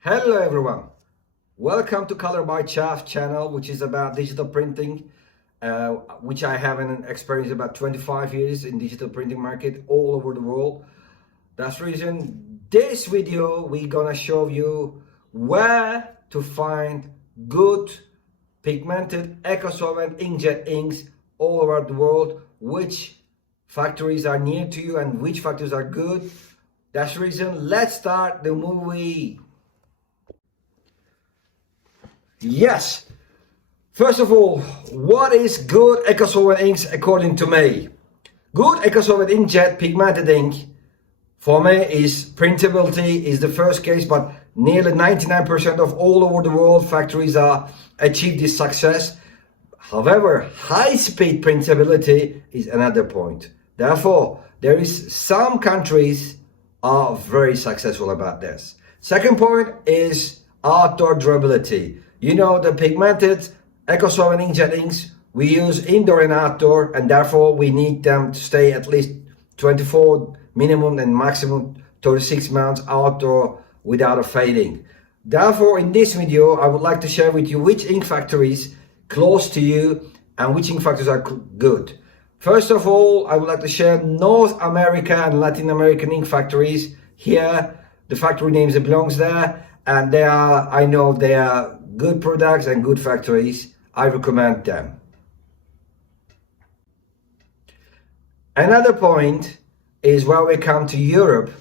Hello everyone, welcome to Color by Chaff channel, which is about digital printing, which I have an experience about 25 years in digital printing market all over the world. That's the reason this video we're gonna show you where to find good pigmented ecosolvent inkjet inks all over the world, which factories are near to you and which factories are good. That's the reason. Let's start the movie. Yes, first of all, what is good ecosolvent inks according to me? Good ecosolvent inkjet pigmented ink for me is printability is the first case, but nearly 99% of all over the world factories are achieve this success. However, high-speed printability is another point. Therefore, there is some countries are very successful about this. Second point is outdoor durability. You know, the pigmented ecosolvent inkjet inks we use indoor and outdoor, and therefore we need them to stay at least 24 minimum and maximum 36 months outdoor without a fading. Therefore, in this video, I would like to share with you which ink factories close to you and which ink factories are good. First of all, I would like to share North America and Latin American ink factories. Here, the factory names belongs there, and they are, I know they are good products and good factories. I recommend them. Another point is where we come to Europe.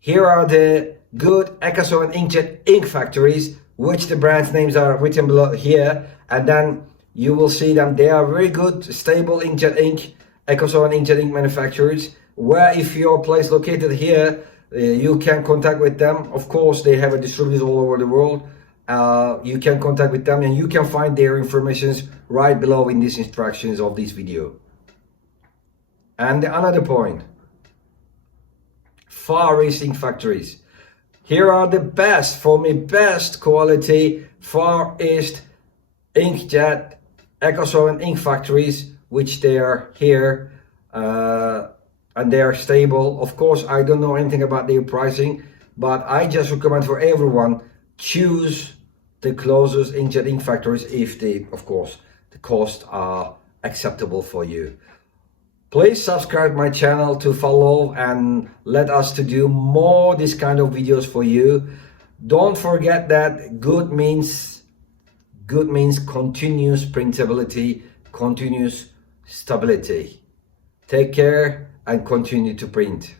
Here are the good ecosolvent inkjet ink factories, which the brand names are written below here, and then you will see them. They are very good, stable inkjet ink, ecosolvent inkjet ink manufacturers, where if your place located here, you can contact with them. Of course, they have a distributors all over the world. You can contact with them and you can find their information right below in these instructions of this video. And another point, Far East ink factories. Here are the best, for me, best quality Far East inkjet ecosolvent ink factories, which they are here and they are stable. Of course, I don't know anything about their pricing, but I just recommend for everyone, choose the closest inkjet ink factories if they, of course, the costs are acceptable for you. Please subscribe my channel to follow and let us to do more this kind of videos for you. Don't forget that good means continuous printability, continuous stability. Take care and continue to print.